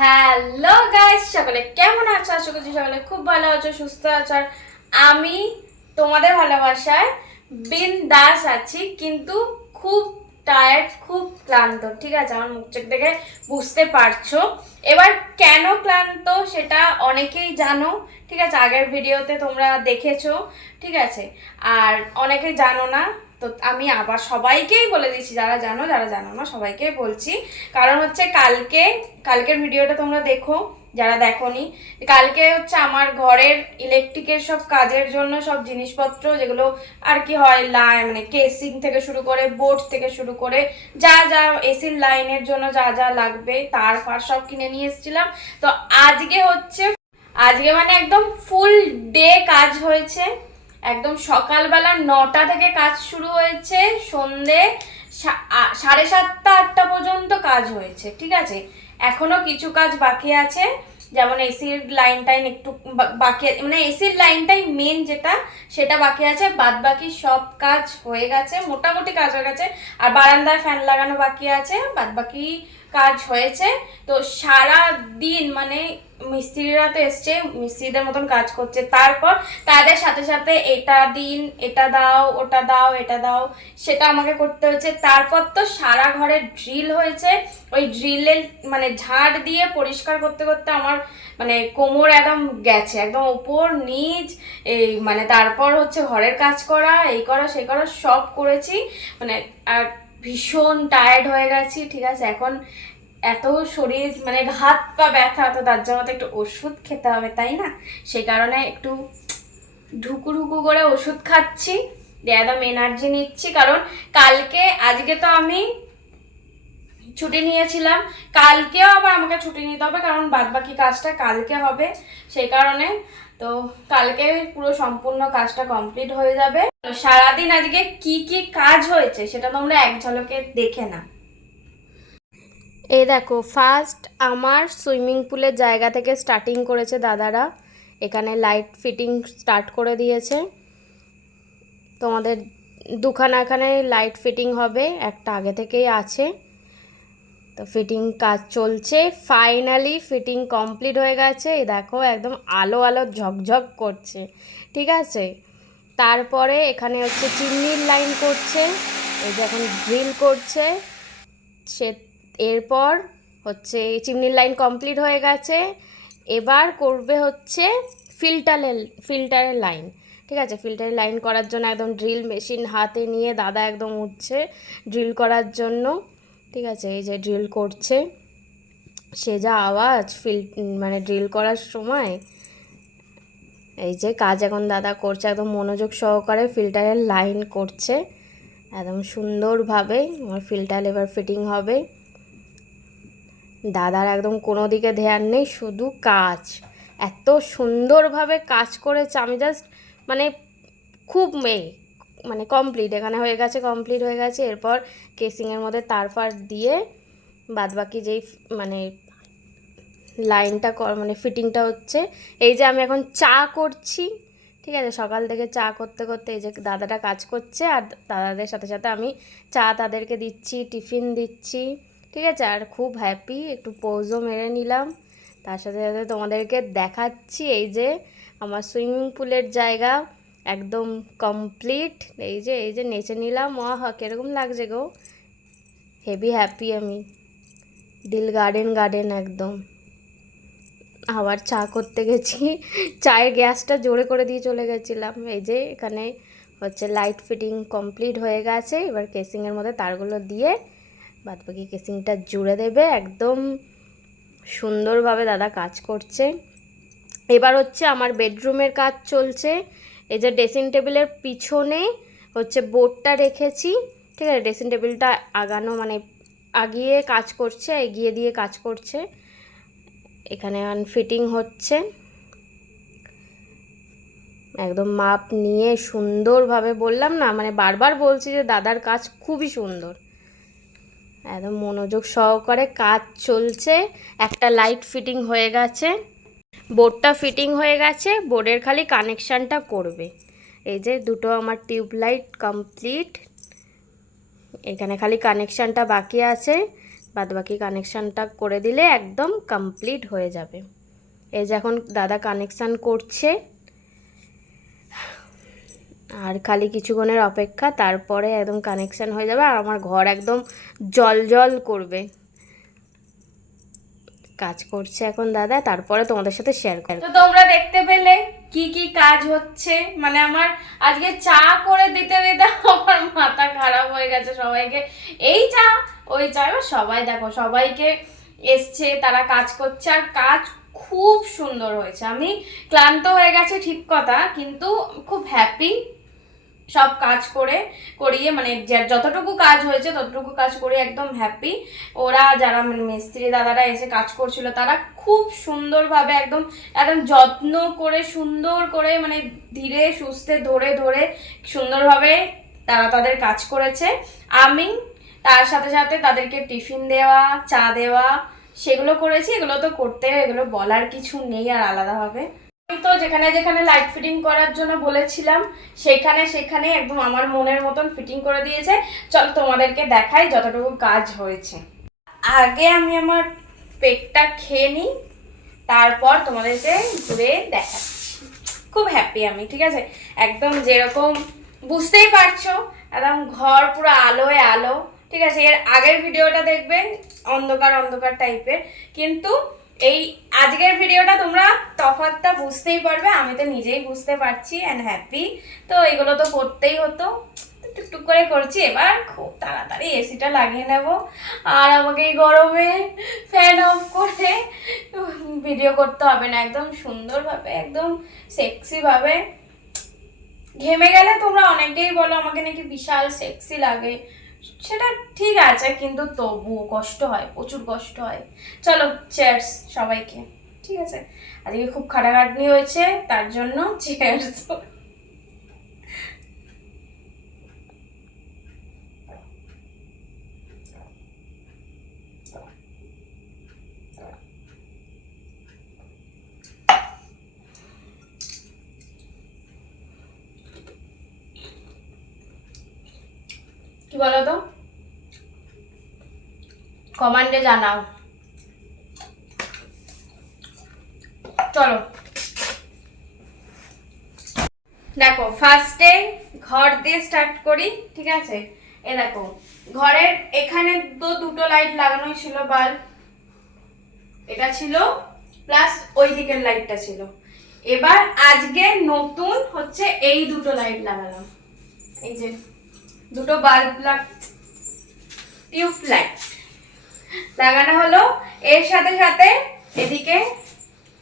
Hello guys সকলে কেমন আছো? আশা করছি সকলে খুব ভালো আছো, সুস্থ আছো। আর আমি তোমাদের ভালোবাসায় বিন্দাস আছি, কিন্তু খুব টায়ার্ড খুব ক্লান্ত, ঠিক আছে? আমার মুখ চোখ দেখে বুঝতে পারছ। এবার কেন ক্লান্ত সেটা অনেকেই জানো, ঠিক আছে? আগের ভিডিওতে তোমরা দেখেছ, ঠিক আছে? আর অনেকেই জানো না তো আমি আবার সবাইকেই বলে দিচ্ছি, যারা জানো যারা জানো না, সবাইকেই বলছি। কারণ হচ্ছে কালকে, কালকের ভিডিওটা তোমরা দেখো, যারা দেখোনি, কালকে হচ্ছে আমার ঘরের ইলেকট্রিকের সব কাজের জন্য সব জিনিসপত্র, যেগুলো আর কি হয় লাই মানে কেসিং থেকে শুরু করে বোর্ড থেকে শুরু করে, যা যা এসির লাইনের জন্য যা যা লাগবে, তার ফার সব কিনে নিয়ে এসেছিলাম। তো আজকে হচ্ছে, আজকে মানে একদম ফুল ডে কাজ হয়েছে। একদম সকালবেলা নটা থেকে কাজ শুরু হয়েছে, সন্ধে সাড়ে সাতটা, আটটা পর্যন্ত কাজ হয়েছে, ঠিক আছে? এখনও কিছু কাজ বাকি আছে, যেমন এসির লাইন টাইন একটু বাকি মানে এসির লাইনটাই মেন যেটা, সেটা বাকি আছে বাদ বাকি সব কাজ হয়ে গেছে, মোটামুটি কাজ হয়ে গেছে, আর বারান্দায় ফ্যান লাগানো বাকি আছে বাদ বাকি কাজ হয়েছে। তো সারা দিন মানে মিস্ত্রিরা তো এসছে, মিস্ত্রিদের মতন কাজ করছে। তারপর তাদের সাথে সাথে এটা দিন, এটা দাও, ওটা দাও, এটা দাও, সেটা আমাকে করতে হয়েছে। তারপর তো সারা ঘরে ড্রিল হয়েছে। ওই ড্রিলের মানে ঝাড় দিয়ে পরিষ্কার করতে করতে আমার মানে কোমর একদম গেছে, একদম ওপর, নিচ, এই মানে তারপর হচ্ছে ঘরের কাজ করা, এই করা, সেই করা, সব করেছি। মানে আর ভীষণ টায়ার্ড হয়ে গেছি, ঠিক আছে? এখন এত শরীর মানে হাত পা ব্যথা, তো তার জন্য তো একটু ওষুধ খেতে হবে, তাই না? সেই কারণে একটু ঢুকু ঢুকু করে ওষুধ খাচ্ছি একদম এনার্জি নিচ্ছি, কারণ কালকে, আজকে তো আমি ছুটি নিয়েছিলাম, কালকেও আবার আমাকে ছুটি নিতে হবে, কারণ বাদবাকি কাজটা কালকে হবে, সেই কারণে তো কালকে পুরো সম্পূর্ণ কাজটা কমপ্লিট হয়ে যাবে। সারাদিন আজকে কি কি কাজ হয়েছে সেটা তোমরা এক ঝলকে দেখে না এই দেখো ফার্স্ট আমার সুইমিং পুলের জায়গা থেকে স্টার্টিং করেছে দাদারা। এখানে লাইট ফিটিং স্টার্ট করে দিয়েছে। তোমাদের দুখানা এখানে লাইট ফিটিং হবে, একটা আগে থেকেই আছে। তো ফিটিং কাজ চলছে। ফাইনালি ফিটিং কমপ্লিট হয়ে গেছে। দেখো, একদম আলো আলো ঝকঝক করছে। ঠিক আছে? তারপরে এখানে হচ্ছে চিমনির লাইন করছে। এই যে এখন ড্রিল করছে। সে, এরপর হচ্ছে চিমনির লাইন কমপ্লিট হয়ে গেছে। এবার করবে হচ্ছে ফিল্টারের ফিল্টারের লাইন ঠিক আছে? ফিল্টারের লাইন করার জন্য একদম ড্রিল মেশিন হাতে নিয়ে দাদা একদম উঠছে ড্রিল করার জন্য। ঠিক আছে, এই যে ড্রিল করছে, সে যা আওয়াজ ফিল মানে ড্রিল করার সময়, এই যে কাজ এখন দাদা করছে, একদম মনোযোগ সহকারে ফিল্টারের লাইন করছে, একদম সুন্দরভাবে, আমার ফিল্টার এবার ফিটিং হবে। দাদার একদম কোনো দিকে ধ্যান নেই, শুধু কাজ। এত সুন্দরভাবে কাজ করেছে, আমি জাস্ট মানে খুব এই মানে কমপ্লিট এখানে হয়ে গেছে কমপ্লিট হয়ে গেছে। এরপর কেসিংয়ের মধ্যে তার ফার দিয়ে বাদবাকি যেই মানে লাইনটা মানে ফিটিংটা হচ্ছে, এই যে আমি এখন চা করছি, ঠিক আছে? সকাল থেকে চা করতে করতে এই যে দাদাটা কাজ করছে, আর দাদাদের সাথে সাথে আমি চা তাদেরকে দিচ্ছি, টিফিন দিচ্ছি, ঠিক আছে? আর খুব হ্যাপি একটু পোজও মেরে নিলাম। তার সাথে সাথে তোমাদেরকে দেখাচ্ছি এই যে আমার সুইমিং পুলের জায়গা। একদম কমপ্লিট এই যে এই যে নেচে নিলাম, আহ, কীরকম লাগছে গো? হেভি হ্যাপি আমি। দিল গার্ডেন গার্ডেন একদম। আবার চা করতে গেছি। চায়ের গ্যাসটা জোরে করে দিয়ে চলে গেছিলাম। এই যে, এখানে হচ্ছে লাইট ফিটিং কমপ্লিট হয়ে গেছে। এবার কেসিংয়ের মধ্যে তারগুলো দিয়ে বাদবাকি কেসিংটা জুড়ে দেবে। একদম সুন্দরভাবে দাদা কাজ করছে। এবার হচ্ছে আমার বেডরুমের কাজ চলছে। এই যে ড্রেসিং টেবিলের পিছনে হচ্ছে বোর্ডটা রেখেছি, ঠিক আছে? ড্রেসিং টেবিলটা আগানো মানে আগিয়ে কাজ করছে, এগিয়ে দিয়ে কাজ করছে। এখানে ফিটিং হচ্ছে। একদম মাপ নিয়ে সুন্দরভাবে বললাম না মানে বারবার বলছি যে দাদার কাজ খুবই সুন্দর। একদম মনোযোগ সহকারে কাজ চলছে, একটা লাইট ফিটিং হয়ে গেছে। বোর্ডটা ফিটিং হয়ে গেছে, বোর্ডের খালি কানেকশানটা করবে। এই যে দুটো আমার টিউবলাইট কমপ্লিট। এখানে খালি কানেকশানটা বাকি আছে বাদ বাকি কানেকশানটা করে দিলে একদম কমপ্লিট হয়ে যাবে। এই যে এখন দাদা কানেকশান করছে। আর খালি কিছুক্ষণের অপেক্ষা, তারপরে একদম কানেকশান হয়ে যাবে আর আমার ঘর একদম জল জল করবে। কাজ করছে এখন দাদা, তারপরে তোমাদের সাথে শেয়ার করব। তো তোমরা দেখতে পেলে কি কি কাজ হচ্ছে। মানে আমার আজকে চা করে দিতে দিতে আমার মাথা খারাপ হয়ে গেছে সবাইকে। এই চা, ওই চা, এবার সবাই দেখো, সবাইকে এসছে, তারা কাজ করছে। আর কাজ খুব সুন্দর হয়েছে। আমি ক্লান্ত হয়ে গেছে ঠিক কথা, কিন্তু খুব হ্যাপি সব কাজ করে, করিয়ে মানে যতটুকু কাজ হয়েছে ততটুকু কাজ করে একদম হ্যাপি ওরা যারা মানে মিস্ত্রি দাদারা এসে কাজ করছিল, তারা খুব সুন্দরভাবে একদম একদম যত্ন করে, সুন্দর করে মানে ধীরে, সুস্থে, ধরে ধরে সুন্দরভাবে তারা তাদের কাজ করেছে। আমি তার সাথে সাথে তাদেরকে টিফিন দেওয়া, চা দেওয়া, সেগুলো করেছি। এগুলো তো করতে, এগুলো বলার কিছু নেই আর আলাদাভাবে। আমি তো যেখানে যেখানে লাইট ফিটিং করার জন্য বলেছিলাম, সেখানে সেখানে একদম আমার মনের মতন ফিটিং করে দিয়েছে। চল তোমাদেরকে দেখাই যতটুকু কাজ হয়েছে। আগে আমি আমার পেটটা খেয়ে নিই, তারপর তোমাদেরকে ঘুরে দেখাচ্ছি। খুব হ্যাপি আমি, ঠিক আছে? একদম যেরকম, বুঝতেই পারছ, একদম ঘর পুরো আলোয় আলো, ঠিক আছে? এর আগের ভিডিওটা দেখবেন, অন্ধকার অন্ধকার টাইপের কিন্তু এই আজকের ভিডিওটা তোমরা তফাৎটা বুঝতেই পারবে, আমি তো নিজেই বুঝতে পারছি অ্যান্ড হ্যাপি তো এগুলো তো করতেই হতো। টুকটুক করে করছি, এবার খুব তাড়াতাড়ি এসিটা লাগিয়ে নেব। আর আমাকে এই গরমে ফ্যান অফ করে ভিডিও করতে হবে না, একদম সুন্দরভাবে, একদম সেক্সিভাবে ঘেমে গেলে তোমরা অনেকেই বলো, আমাকে নাকি বিশাল সেক্সি লাগে। সেটা ঠিক আছে, কিন্তু তবু কষ্ট হয়, প্রচুর কষ্ট হয়। চলো চেয়ার্স সবাইকে। ঠিক আছে? আজকে খুব খাটাখাটনি হয়েছে, তার জন্য চেয়ার্স কি বলো তো? কমান্ডে জানাও। চলো। দেখো ফার্স্টে ঘর দিয়ে স্টার্ট করি, ঠিক আছে? এ দেখো, ঘরের এখানে তো দুটো লাইট লাগানোই ছিল বাল্ব এটা ছিল প্লাস ওই দিকের লাইটটা ছিল। এবার আজকে নতুন হচ্ছে এই দুটো লাইট লাগালাম। এই যে দুটো বাল্ব লাগ টিউব লাইট। লাগানো হলো। এর সাথে সাথে এদিকে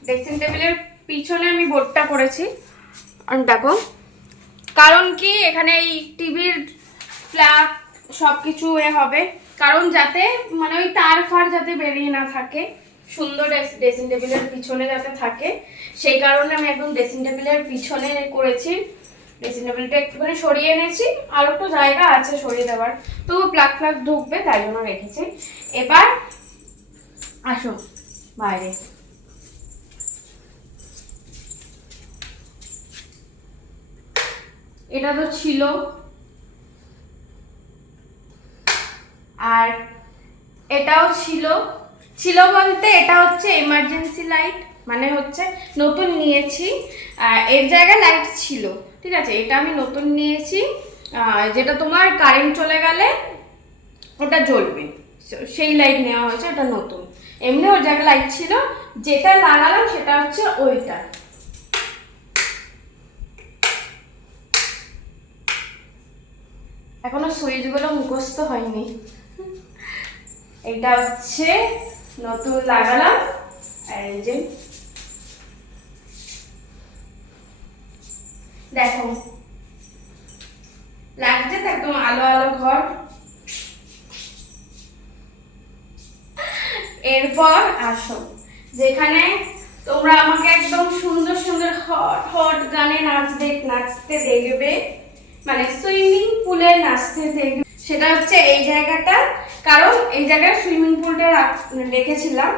ড্রেসিং টেবিলের পিছনে আমি বোর্ডটা করেছি দেখো। কারণ কি? এখানে এই টিভির প্লাগ সব কিছু এ হবে। কারণ যাতে মানে ওই তার ফার যাতে বেরিয়ে না থাকে সুন্দর ড্রেসিং টেবিলের পিছনে যাতে থাকে। সেই কারণে আমি একদম ড্রেসিং টেবিলের পিছনে করেছি। ড্রেসিং টেবিলটা একটুখানি সরিয়ে এনেছি, আর একটু জায়গা আছে সরিয়ে দেওয়ার। তো প্লাগ ফ্লাগ ঢুকবে, তাই জন্য রেখেছি। এবার আসো বাইরে। এটা তো ছিল। আর এটাও ছিল। ছিল বলতে এটা হচ্ছে এমার্জেন্সি লাইট মানে হচ্ছে নতুন নিয়েছি। এর জায়গায় লাইট ছিল, ঠিক আছে? এটা আমি নতুন নিয়েছি। যেটা তোমার কারেন্ট চলে গেলে ওটা জ্বলবে। সেই লাইট নেওয়া হয়েছে, ওটা নতুন। এমনি ওর জায়গায় লাইট ছিল, যেটা লাগালাম সেটা হচ্ছে ওইটা। এখনও সুইচগুলো মুখস্থ হয়নি। এটা হচ্ছে নতুন লাগালাম। আর এই যে দেখো। লাগছে তো একদম আলো আলো ঘর। এরপর আসো। যেখানে তোমরা আমাকে একদম সুন্দর সুন্দর হট হট গানে নাচ দেখ নাচতে দেখবে। মানে সুইমিং পুলে নাচতে দেখবে। সেটা হচ্ছে এই জায়গাটা। কারণ এই জায়গায় সুইমিং পুলটা রেখেছিলাম।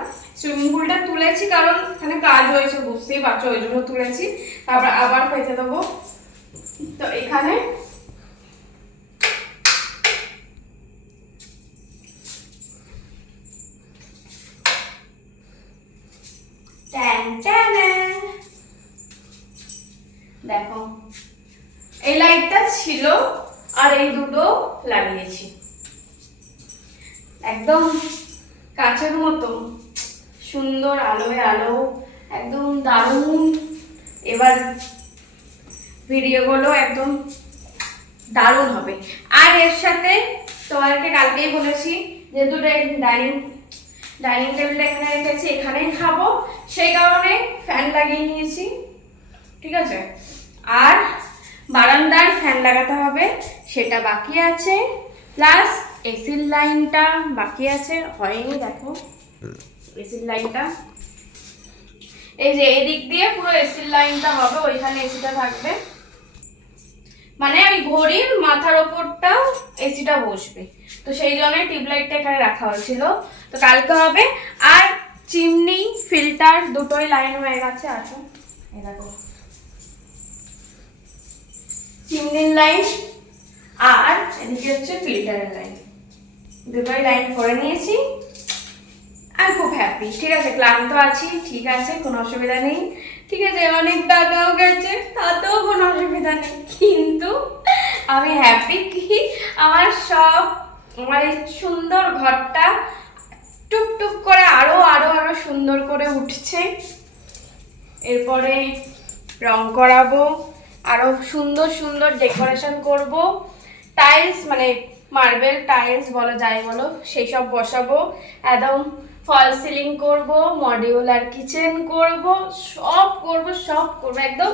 মুকুলটা তুলেছি কারণ এখানে কাজ হয়েছে, বুঝতেই পারছ, ওই জন্য তুলেছি। তারপর আবার পেতে দেবো। তো এখানে দেখো, এই লাইটটা ছিল আর এই দুটো লাগিয়েছি। একদম আলো একদম দারুণ। এবার ভিডিওগুলো একদম দারুণ হবে। আর এর সাথে তোমাদেরকে কালকেই বলেছি যেহেতু ডাইনিং ডাইনিং টেবিলটা এখানে রেখেছি, এখানেই খাব। সেই কারণে ফ্যান লাগিয়ে নিয়েছি। ঠিক আছে? আর বারান্দায় ফ্যান লাগাতে হবে, সেটা বাকি আছে। প্লাস এসির লাইনটা বাকি আছে। হয়নি, দেখো। এসির লাইনটা এই যে এই দিক দিয়ে পুরো এসির লাইনটা হবে, ওইখানে এসিটা থাকবে। মানে ওই ঘড়ির মাথার ওপরটাও এসিটা বসবে। তো সেই জন্য টিউবলাইটটা এখানে রাখা হয়েছিল। তো কালকে হবে। আর চিমনি, ফিল্টার দুটোই লাইন হয়ে গেছে। আসো এই দেখো। চিমনির লাইন আর এদিকে হচ্ছে ফিল্টারের লাইন দুটোই লাইন করে নিয়েছি। আমি খুব হ্যাপি ঠিক আছে, ক্লান্ত আছি, ঠিক আছে, কোনো অসুবিধা নেই। ঠিক আছে, অনেক টাকাও গেছে, তাতেও কোনো অসুবিধা নেই। কিন্তু আমি হ্যাপি কি? আমার সব, আমার এই সুন্দর ঘরটা টুকটুক করে আরও আরও আরও সুন্দর করে উঠছে। এরপরে রং করাবো, আরও সুন্দর সুন্দর ডেকোরেশন করব। টাইলস মানে মার্বেল টাইলস বলো, যাই বলো সেই সব বসাবো। একদম ফল সিলিং করব মডিউলার কিচেন করব সব করব সব করব একদম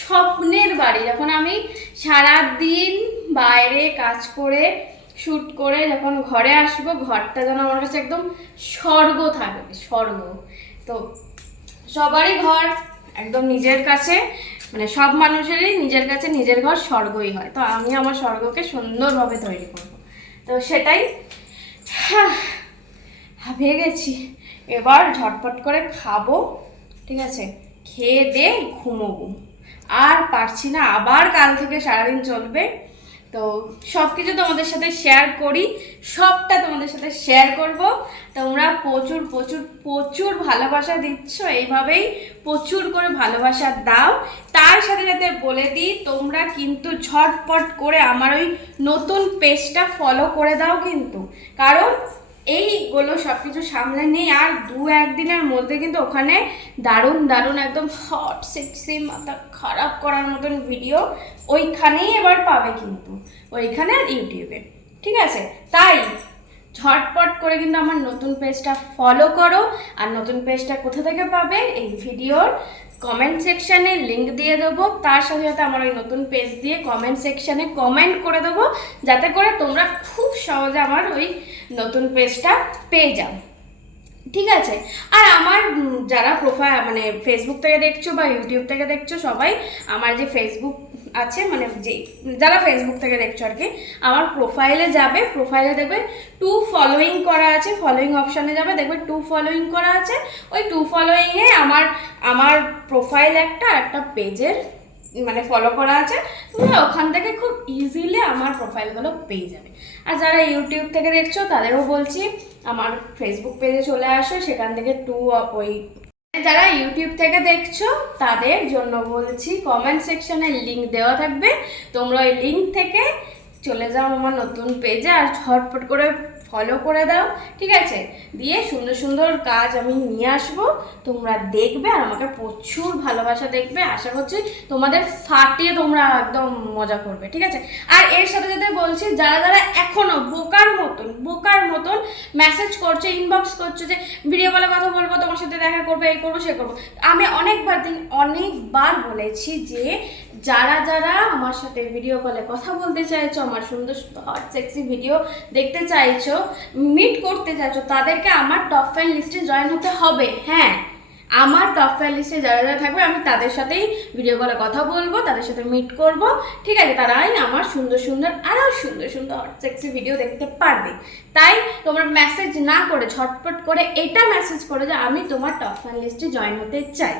স্বপ্নের বাড়ি। যখন আমি সারা দিন বাইরে কাজ করে শ্যুট করে যখন ঘরে আসব ঘরটা যেন আমার কাছে একদম স্বর্গ থাকবে স্বর্গ। তো সবারই ঘর একদম নিজের কাছে মানে সব মানুষেরই নিজের কাছে নিজের ঘর স্বর্গই হয়। তো আমি আমার স্বর্গকে সুন্দরভাবে তৈরি করব। তো সেটাই। হ্যাঁ, হাঁপিয়ে গেছি। এবার ঝটপট করে খাব, ঠিক আছে? খেয়ে দে ঘুমোবো। আর পারছি না, আবার কাল থেকে সারাদিন চলবে। তো সব কিছু তোমাদের সাথে শেয়ার করি, সবটা তোমাদের সাথে শেয়ার করব। তোমরা প্রচুর প্রচুর প্রচুর ভালোবাসা দিচ্ছ, এইভাবেই প্রচুর করে ভালোবাসা দাও। তার সাথে সাথে বলে দিই, তোমরা কিন্তু ঝটপট করে আমার ওই নতুন পেজটা ফলো করে দাও কিন্তু। কারণ এইগুলো সব কিছু সামনে নেই, আর দু একদিনের মধ্যে কিন্তু ওখানে দারুণ দারুণ একদম হট সেক্সি মাথা খারাপ করার মতন ভিডিও ওইখানেই এবার পাবে কিন্তু। ওইখানে আর ইউটিউবে ঠিক আছে? তাই ঝটপট করে কিন্তু আমার নতুন পেজটা ফলো করো, আর নতুন পেজটা কোথা থেকে পাবে? এই ভিডিওর কমেন্ট সেকশানে লিংক দিয়ে দেবো। তার সাথে সাথে আমার ওই নতুন পেজ দিয়ে কমেন্ট সেকশানে কমেন্ট করে দেবো। যাতে করে তোমরা খুব সহজে আমার ওই নতুন পেজটা পেয়ে যাও। ঠিক আছে? আর আমার যারা প্রোফাইল মানে ফেসবুক থেকে দেখছ বা ইউটিউব থেকে দেখছ সবাই, আমার যে ফেসবুক আছে মানে যে, যারা ফেসবুক থেকে দেখছ আর কি, আমার প্রোফাইলে যাবে প্রোফাইলে দেখবে টু ফলোয়িং করা আছে ফলোয়িং অপশানে যাবে, দেখবে টু ফলোয়িং করা আছে, ওই টু ফলোয়িংয়ে আমার আমার প্রোফাইল একটা একটা পেজের মানে ফলো করা আছে ওখান থেকে খুব ইজিলি আমার প্রোফাইলগুলো পেয়ে যাবে। আর যারা ইউটিউব থেকে দেখছ, তাদেরও বলছি আমার ফেসবুক পেজে চলে আসো, সেখান থেকে টু ওই যারা ইউটিউব থেকে দেখছ, তাদের জন্য বলছি কমেন্ট সেকশনে লিঙ্ক দেওয়া থাকবে। তোমরা ওই লিঙ্ক থেকে চলে যাও আমার নতুন পেজে আর ঝটপট করে ফলো করে দাও, ঠিক আছে? দিয়ে সুন্দর সুন্দর কাজ আমি নিয়ে আসব, তোমরা দেখবে আর আমাকে প্রচুর ভালোবাসা দেখবে, আশা করছি তোমাদের ফাটিয়ে তোমরা একদম মজা করবে, ঠিক আছে? আর এর সাথে সাথে বলছি, যারা যারা এখনও বোকার মতন বোকার মতন মেসেজ করছে ইনবক্স করছে যে ভিডিও কলে কথা বলব, তোমার সাথে দেখা করবে, এই করব, সে করব, আমি অনেকবার দিন, অনেকবার বলেছি যে, যারা যারা আমার সাথে ভিডিও কলে কথা বলতে চাইছো, আমার সুন্দর হট সেক্সি ভিডিও দেখতে চাইছো মিট করতে চাইছো তাদেরকে আমার টপ ফাইভ লিস্টে জয়েন হতে হবে। হ্যাঁ আমার টপ ফাইভ লিস্টে যারা যারা থাকবে, আমি তাদের সাথেই ভিডিও কলে কথা বলব, তাদের সাথে মিট করব। ঠিক আছে, তারাই আমার সুন্দর সুন্দর আরও সুন্দর সুন্দর সেক্সি ভিডিও দেখতে পারবে। তাই তোমরা মেসেজ না করে ঝটপট করে এটা মেসেজ করো যে আমি তোমার টপ ফাইভ লিস্টে জয়েন হতে চাই।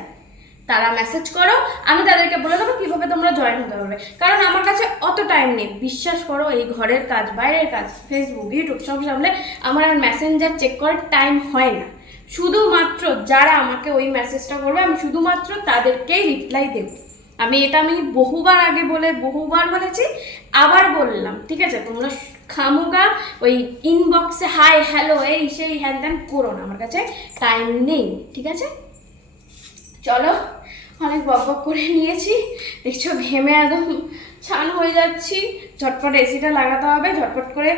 তারা মেসেজ করো, আমি তাদেরকে বলে দেবো কীভাবে তোমরা জয়েন হতে পারবে। কারণ আমার কাছে অত টাইম নেই। বিশ্বাস করো, এই ঘরের কাজ, বাইরের কাজ ফেসবুক ইউটিউব সব সামলে আমার আর মেসেঞ্জার চেক করার টাইম হয় না। শুধুমাত্র যারা আমাকে ওই মেসেজটা করবে, আমি শুধুমাত্র তাদেরকেই রিপ্লাই দেব। আমি এটা আমি বহুবার আগে বলে, বহুবার বলেছি, আবার বললাম, ঠিক আছে? তোমরা খামুগা ওই ইনবক্সে হাই হ্যালো এই, সেই, হ্যান ত্যান করো না। আমার কাছে টাইম নেই, ঠিক আছে? চলো, অনেক বক বক করে নিয়েছি। দেখছ, ঘেমে একদম ছান হয়ে যাচ্ছি। ঝটপট এসিটা লাগাতে হবে, ঝটপট করে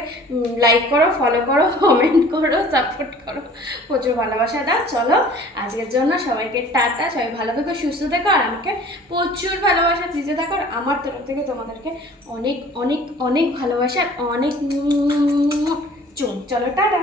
লাইক করো ফলো করো কমেন্ট করো সাপোর্ট করো। প্রচুর ভালোবাসা দাও। চলো, আজকের জন্য সবাইকে টাটা। সবাই ভালো থেকো, সুস্থ থেকো, আর আমাকে প্রচুর ভালোবাসা দিতে থাকো। আর আমার তরফ থেকে তোমাদেরকে অনেক অনেক অনেক ভালোবাসা অনেক চুম চলো, টাটা।